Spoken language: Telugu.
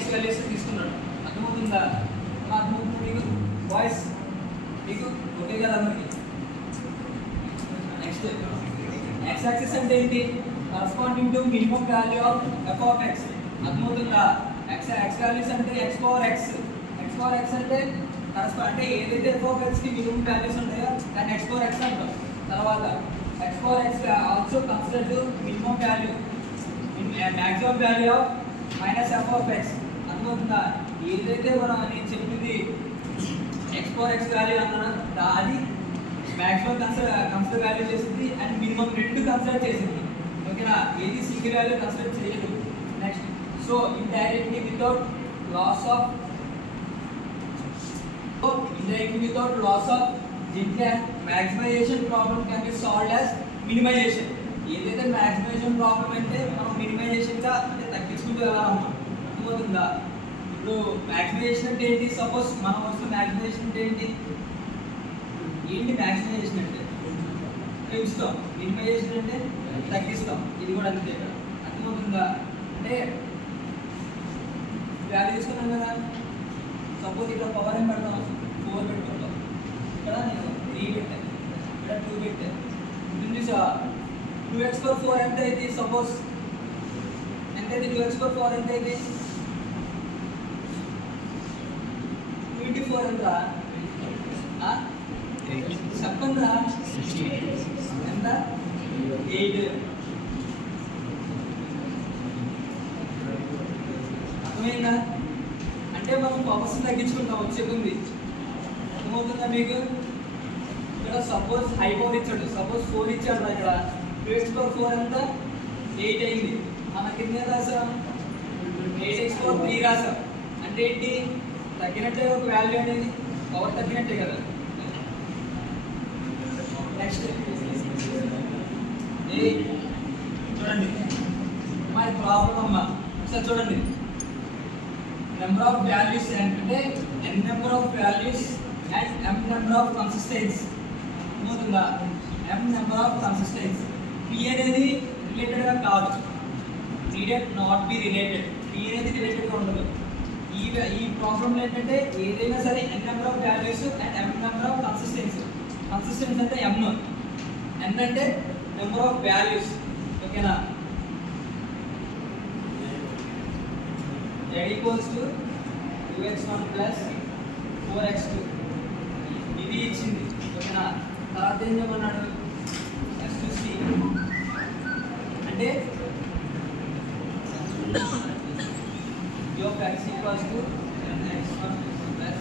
ఎక్స్ వాల్యూస్ తీసుకున్నాడు. అర్థమవుతుందా? అర్థమవుతుంది మీకు వాయిస్? మీకు ఓకే కదా అందరికి? నెక్స్ట్ ఎక్స్ యాక్సిస్ అంటే ఏంటి? Corresponding to minimum value of F of X. అర్థమవుతుందా? ఎక్స్ వాల్యూస్ అంటే X power X. X power X అంటే అంటే ఏదైతే ఎఫ్ ఆఫ్ ఎక్స్ కి మినిమం వాల్యూస్ ఉంటాయో దాన్ని ఎక్స్ పవర్ ఎక్స్ అంటాం. తర్వాత X power X also consider to minimum value maximum value of minus f of x. అర్థమవుతుందా? ఏదైతే మనం నేను చెప్పింది ఎక్స్ పవర్ ఎక్స్ వాల్యూ అన్నా అది మాక్సిమం కన్సిడర్ వాల్యూ చేసింది అండ్ మినిమం రెండు కన్సిడర్ చేసింది. ఓకేనా? ఏది సింగిల్ వాల్యూ కన్సిడర్ చేయలేదు. Next so indirectly without loss of maximization problem can be solved as minimization. ఏదైతే మ్యాక్సిమైజేషన్ ప్రాబ్లం అంటే మనం మినిమైజేషన్ గా అంటే తగ్గించుకుంటూ వెళ్ళాలన్నమాట. అర్థమవుతుందా? ఇప్పుడు మ్యాక్సిమైజేషన్ అంటే ఏంటి? సపోజ్ మనం వస్తున్న మ్యాక్సిమైజేషన్ అంటే ఏంటి? మ్యాక్సిమైజేషన్ అంటే పెంచుతాం, మినిమైజేషన్ అంటే తగ్గిస్తాం. ఇది కూడా అంతే. అర్థమవుతుందా? అంటే వాల్యూ తీసుకున్నాం కదా, సపోజ్ ఇక్కడ పవర్ ఏం పెడతాం? 4 పెట్టుకుంటాం. ఇక్కడ నేను 3 పెట్టాను, ఇక్కడ 2 పెట్టాను. ఇది 2x per 4 ఎంత అయితే? సపోజ్ ఎంత అయితే? 2x per 4 ఎంత అయితే? 24 ఎంత? చెప్పండి రా. ఎంత? 8. అర్థమైందా? అంటే మనం పవర్స్ తగ్గించుకుంటాం వచ్చేది. అర్థమవుతుందా మీకు? ఇక్కడ సపోజ్ హై పవర్ ఇచ్చాడు, సపోజ్ 4 ఇచ్చాడు. ఇక్కడ 2x per 4 ఎంత? 8 అయింది. మనకి ఎన్ని రాసాం? 8x per 3 రాసాం. అంటే ఏంటి? తగ్గినట్టే ఒక వాల్యూ అనేది, పవర్ తగ్గినట్టే కదా. నెక్స్ట్ చూడండి మా ప్రాబ్లం అమ్మా, ఒకసారి చూడండి. నెంబర్ ఆఫ్ వాల్యూస్ అంటే n number of values and m number of consistency. అర్థమవుతుందా? m number of consistency. p అనేది రిలేటెడ్ గా కాదు, needed not be related. p అనేది రిలేటెడ్ గా ఉండదు. ఈ ప్రాబ్లం ఏంటంటే ఏదైనా సరే n number of values and m number of consistency. Consistency అంటే m, n అంటే నెంబర్ ఆఫ్ వాల్యూస్. ఓకేనా? z equals to 2x1 plus 4x2 ఇది ఇచ్చింది. ఓకేనా? తర్వాత ఏం చెప్పన్నాడు? s2c అంటే u of x equals to x1 plus